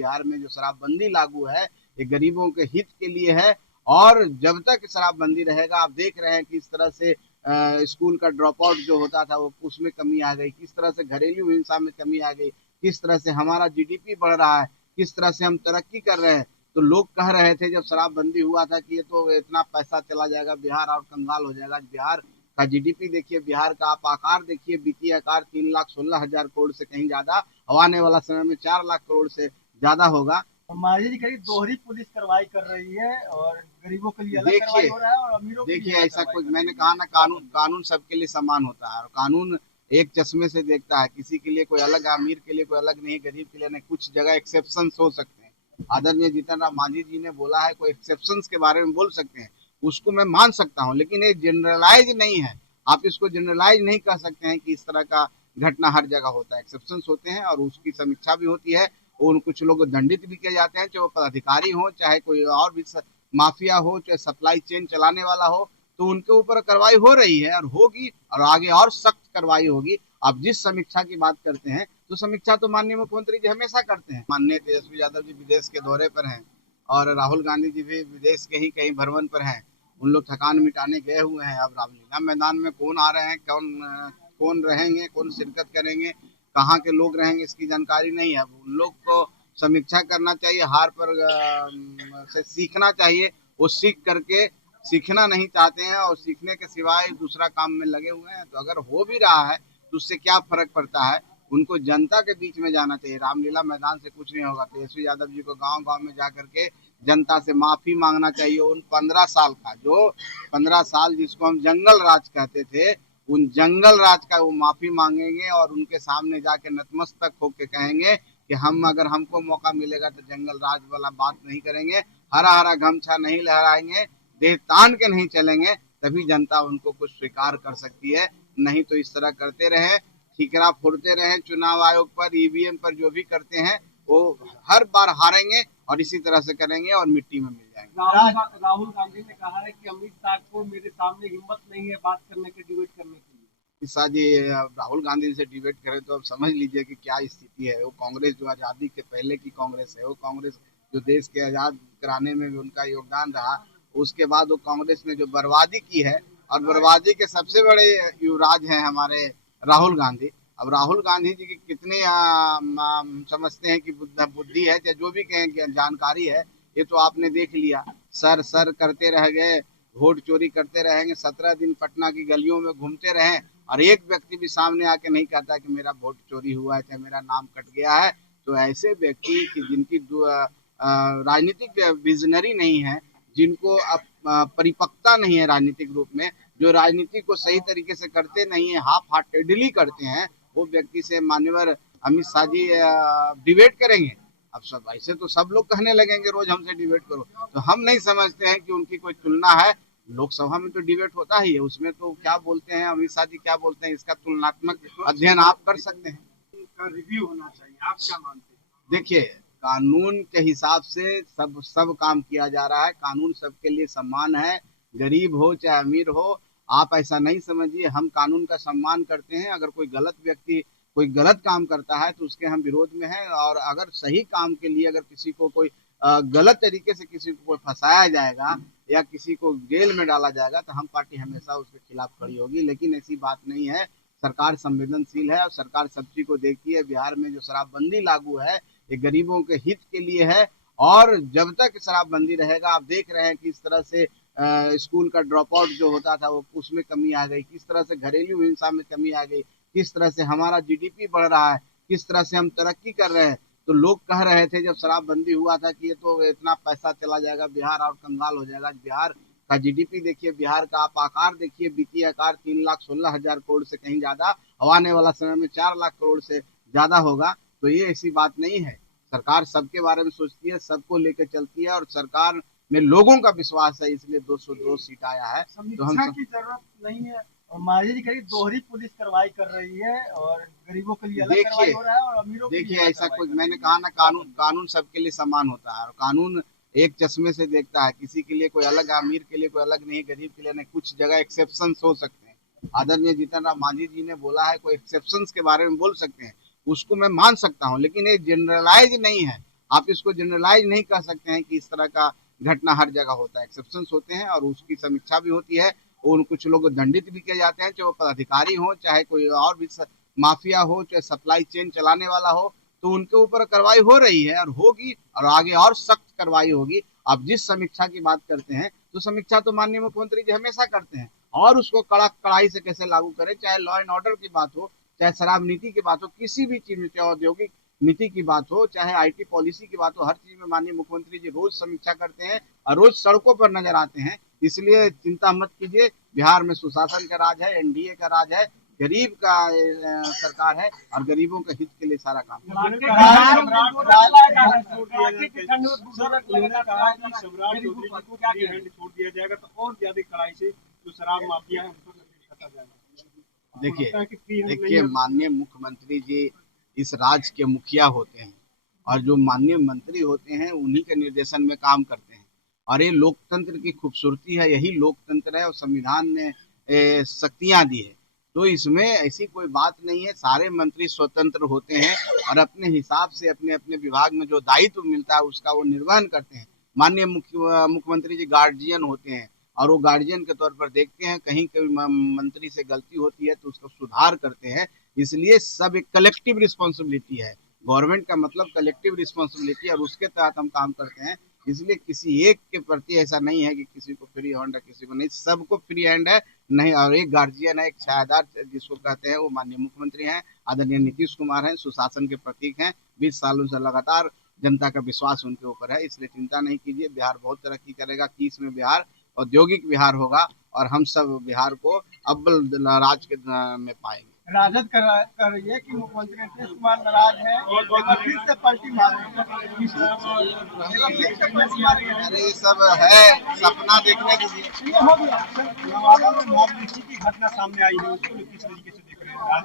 बिहार में जो शराबबंदी लागू है ये गरीबों के हित के लिए है। और जब तक शराबबंदी रहेगा, आप देख रहे हैं कि इस तरह से स्कूल का ड्रॉप आउट जो होता था वो उसमें कमी आ गई, किस तरह से घरेलू हिंसा में कमी आ गई, किस तरह से हमारा जीडीपी बढ़ रहा है, किस तरह से हम तरक्की कर रहे हैं। तो लोग कह रहे थे जब शराबबंदी हुआ था कि ये तो इतना पैसा चला जाएगा, बिहार और कंगाल हो जाएगा। बिहार का जीडीपी देखिए, बिहार का आप आकार देखिए, वित्तीय आकार 3,16,000 करोड़ से कहीं ज्यादा, और आने वाला समय में 4 लाख करोड़ से ज्यादा होगा। मांझी जी कहीं दोहरी पुलिस कार्रवाई कर रही है और गरीबों के लिए अलग कार्रवाई देखिए हो रहा है और अमीरों के लिए देखिए अलग ऐसा कार्रवाई कुछ, कर मैंने रही कहा है। ना, कानून कानून सबके लिए समान होता है, और कानून एक चश्मे से देखता है। किसी के लिए कोई अलग, अमीर के लिए कोई अलग नहीं, गरीब के लिए नहीं। कुछ जगह एक्सेप्शन हो सकते हैं। आदरणीय जीतन राम मांझी जी ने बोला है, कोई एक्सेप्शन के बारे में बोल सकते हैं, उसको मैं मान सकता हूँ, लेकिन ये जनरलाइज नहीं है। आप इसको जनरलाइज नहीं कह सकते हैं कि इस तरह का घटना हर जगह होता है। एक्सेप्शन होते हैं और उसकी समीक्षा भी होती है। और कुछ लोग दंडित भी किए जाते हैं, चाहे वो पदाधिकारी हो, चाहे कोई और भी माफिया हो, चाहे सप्लाई चेन चलाने वाला हो। तो उनके ऊपर कार्रवाई हो रही है और होगी, और आगे और सख्त कार्रवाई होगी। आप जिस समीक्षा की बात करते हैं, तो समीक्षा तो माननीय मुख्यमंत्री जी हमेशा करते हैं। माननीय तेजस्वी यादव जी विदेश के दौरे पर हैं, और राहुल गांधी जी भी विदेश के ही कहीं भ्रमण पर हैं। उन लोग थकान मिटाने गए हुए हैं। अब रामलीला मैदान में कौन आ रहे हैं, कौन रहेंगे, कौन शिरकत करेंगे, कहाँ के लोग रहेंगे, इसकी जानकारी नहीं है। उन लोग को समीक्षा करना चाहिए, हार पर से सीखना चाहिए। वो सीख करके, सीखना नहीं चाहते हैं और सीखने के सिवाय दूसरा काम में लगे हुए हैं। तो अगर हो भी रहा है तो उससे क्या फर्क पड़ता है। उनको जनता के बीच में जाना चाहिए। रामलीला मैदान से कुछ नहीं होगा। तेजस्वी यादव जी को गांव गांव में जा करके जनता से माफी मांगना चाहिए। उन 15 साल का, जो 15 साल जिसको हम जंगल राज कहते थे, उन जंगल राज का वो माफी मांगेंगे और उनके सामने जाके नतमस्तक होके कहेंगे कि हम, अगर हमको मौका मिलेगा तो जंगल राज वाला बात नहीं करेंगे, हरा हरा गमछा नहीं लहराएंगे, देह तान के नहीं चलेंगे। तभी जनता उनको कुछ स्वीकार कर सकती है। नहीं तो इस तरह करते रहे, ठीकरा फोड़ते रहे चुनाव आयोग पर, ईवीएम पर, जो भी करते हैं वो हर बार हारेंगे और इसी तरह से करेंगे और मिट्टी में मिल जाएंगे। राहुल गांधी ने कहा है कि अमित शाह को मेरे सामने हिम्मत नहीं है बात करने के, डिबेट करने के लिए। शाह जी राहुल गांधी से डिबेट करें तो अब समझ लीजिए कि क्या स्थिति है। वो कांग्रेस जो आज़ादी के पहले की कांग्रेस है, वो कांग्रेस जो देश के आज़ाद कराने में भी उनका योगदान रहा, उसके बाद वो कांग्रेस ने जो बर्बादी की है, और बर्बादी के सबसे बड़े युवराज हैं हमारे राहुल गांधी। अब राहुल गांधी जी की कितने समझते हैं कि बुद्धि है, चाहे जो भी कहें जानकारी है, ये तो आपने देख लिया। सर सर करते रह गए, वोट चोरी करते रहेंगे, 17 दिन पटना की गलियों में घूमते रहे, और एक व्यक्ति भी सामने आके नहीं कहता कि मेरा वोट चोरी हुआ है, चाहे मेरा नाम कट गया है। तो ऐसे व्यक्ति की जिनकी राजनीतिक विजनरी नहीं है, जिनको परिपक्वता नहीं है राजनीतिक रूप में, जो राजनीति को सही तरीके से करते नहीं है, हाफ हार्टेडली करते हैं, वो व्यक्ति से मान्यवर अमित शाह जी डिबेट करेंगे। अब सब ऐसे तो सब लोग कहने लगेंगे रोज हमसे डिबेट करो। तो हम नहीं समझते हैं कि उनकी कोई तुलना है। लोकसभा में तो डिबेट होता ही है, उसमें तो क्या बोलते हैं अमित शाह जी, क्या बोलते हैं, इसका तुलनात्मक अध्ययन आप कर सकते हैं। का रिव्यू होना चाहिए, आप क्या मानते हैं? देखिए, कानून के हिसाब से सब काम किया जा रहा है। कानून सबके लिए समान है, गरीब हो चाहे अमीर हो। आप ऐसा नहीं समझिए, हम कानून का सम्मान करते हैं। अगर कोई गलत व्यक्ति कोई गलत काम करता है तो उसके हम विरोध में हैं, और अगर सही काम के लिए अगर किसी को कोई गलत तरीके से किसी को कोई फंसाया जाएगा या किसी को जेल में डाला जाएगा, तो हम पार्टी हमेशा उसके खिलाफ खड़ी होगी। लेकिन ऐसी बात नहीं है। सरकार संवेदनशील है और सरकार सब चीज को देखती है। बिहार में जो शराबबंदी लागू है ये गरीबों के हित के लिए है। और जब तक शराबबंदी रहेगा, आप देख रहे हैं कि इस तरह से स्कूल का ड्रॉप आउट जो होता था वो उसमें कमी आ गई, किस तरह से घरेलू हिंसा में कमी आ गई, किस तरह से हमारा जीडीपी बढ़ रहा है, किस तरह से हम तरक्की कर रहे हैं। तो लोग कह रहे थे जब शराबबंदी हुआ था कि ये तो इतना पैसा चला जाएगा, बिहार और कंगाल हो जाएगा। बिहार का जीडीपी देखिए, बिहार का आप आकार देखिए, वित्तीय आकार 3,16,000 करोड़ से कहीं ज्यादा, और आने वाला समय में 4 लाख करोड़ से ज्यादा होगा। तो ये ऐसी बात नहीं है। सरकार सबके बारे में सोचती है, सबको लेकर चलती है, और सरकार में लोगों का विश्वास है, इसलिए 202 सीट आया है। तो हम समीक्षा की जरूरत नहीं है और मांझी जी कहीं दोहरी पुलिस कार्रवाई कर रही है और गरीबों के लिए अलग कार्रवाई हो रहा है और अमीरों के लिए देखिए अलग ऐसा कार्रवाई कुछ, कर मैंने रही कहा है। ना, कानून कानून सबके लिए समान होता है, और कानून एक चश्मे से देखता है। किसी के लिए कोई अलग, अमीर के लिए कोई अलग नहीं, गरीब के लिए नहीं। कुछ जगह एक्सेप्शन हो सकते हैं। आदरणीय जीतन राम मांझी जी ने बोला है, कोई एक्सेप्शन के बारे में बोल सकते हैं, उसको मैं मान सकता हूँ, लेकिन ये जनरलाइज नहीं है। आप इसको जनरलाइज नहीं कर सकते हैं कि इस तरह का घटना हर जगह होता है। एक्सेप्शंस होते हैं और उसकी समीक्षा भी होती है। उन कुछ लोग दंडित भी किए जाते हैं, चाहे वो पदाधिकारी हो, चाहे कोई और भी माफिया हो, चाहे सप्लाई चेन चलाने वाला हो, तो उनके ऊपर कार्रवाई हो रही है और होगी, और आगे और सख्त कार्रवाई होगी। आप जिस समीक्षा की बात करते हैं, तो समीक्षा तो माननीय मुख्यमंत्री जी हमेशा करते हैं, और उसको कड़ाई से कैसे लागू करें, चाहे लॉ एंड ऑर्डर की बात हो, चाहे शराब नीति की बात हो, किसी भी चीज में, चाहे औद्योगिक नीति की बात हो, चाहे आईटी पॉलिसी की बात हो, हर चीज में माननीय मुख्यमंत्री जी रोज समीक्षा करते हैं और रोज सड़कों पर नजर आते हैं। इसलिए चिंता मत कीजिए, बिहार में सुशासन का राज है, एनडीए का राज है, गरीब का सरकार है और गरीबों के हित के लिए सारा काम कर सम्राट चौधरी जी को फ्री हैंड छोड़ दिया जाएगा तो और ज्यादा कड़ाई से जो शराब माफिया है उन पर नजर रखा जाएगा। देखिए माननीय मुख्यमंत्री जी इस राज्य के मुखिया होते हैं और जो माननीय मंत्री होते हैं उन्हीं के निर्देशन में काम करते हैं, और ये लोकतंत्र की खूबसूरती है, यही लोकतंत्र है और संविधान ने शक्तियां दी है। तो इसमें ऐसी कोई बात नहीं है, सारे मंत्री स्वतंत्र होते हैं और अपने हिसाब से अपने अपने विभाग में जो दायित्व मिलता है उसका वो निर्वहन करते हैं। माननीय मुख्यमंत्री जी गार्जियन होते हैं और वो गार्जियन के तौर पर देखते हैं, कहीं कभी मंत्री से गलती होती है तो उसको सुधार करते हैं। इसलिए सब एक कलेक्टिव रिस्पॉन्सिबिलिटी है, गवर्नमेंट का मतलब कलेक्टिव रिस्पॉन्सिबिलिटी, और उसके तहत हम काम करते हैं। इसलिए किसी एक के प्रति ऐसा नहीं है कि किसी को फ्री हैंड है, किसी को नहीं, सबको फ्री हैंड है नहीं। और एक गार्जियन है, एक छायादार जिसको कहते हैं, वो माननीय मुख्यमंत्री हैं, आदरणीय नीतीश कुमार हैं, सुशासन के प्रतीक हैं। 20 सालों से लगातार जनता का विश्वास उनके ऊपर है, इसलिए चिंता नहीं कीजिए। बिहार बहुत तरक्की करेगा, 30 में बिहार औद्योगिक बिहार होगा और हम सब बिहार को अव्वल राज के में पाएंगे। राजद कर रही है कि मुख्यमंत्री नीतीश कुमार नाराज है और फिर से पलटी मारेंगे। अरे ये सब है, सपना देखने के लिए। नवादा में मॉब लिंचिंग की घटना सामने आई है, उसको किस तरीके से देख रहे हैं?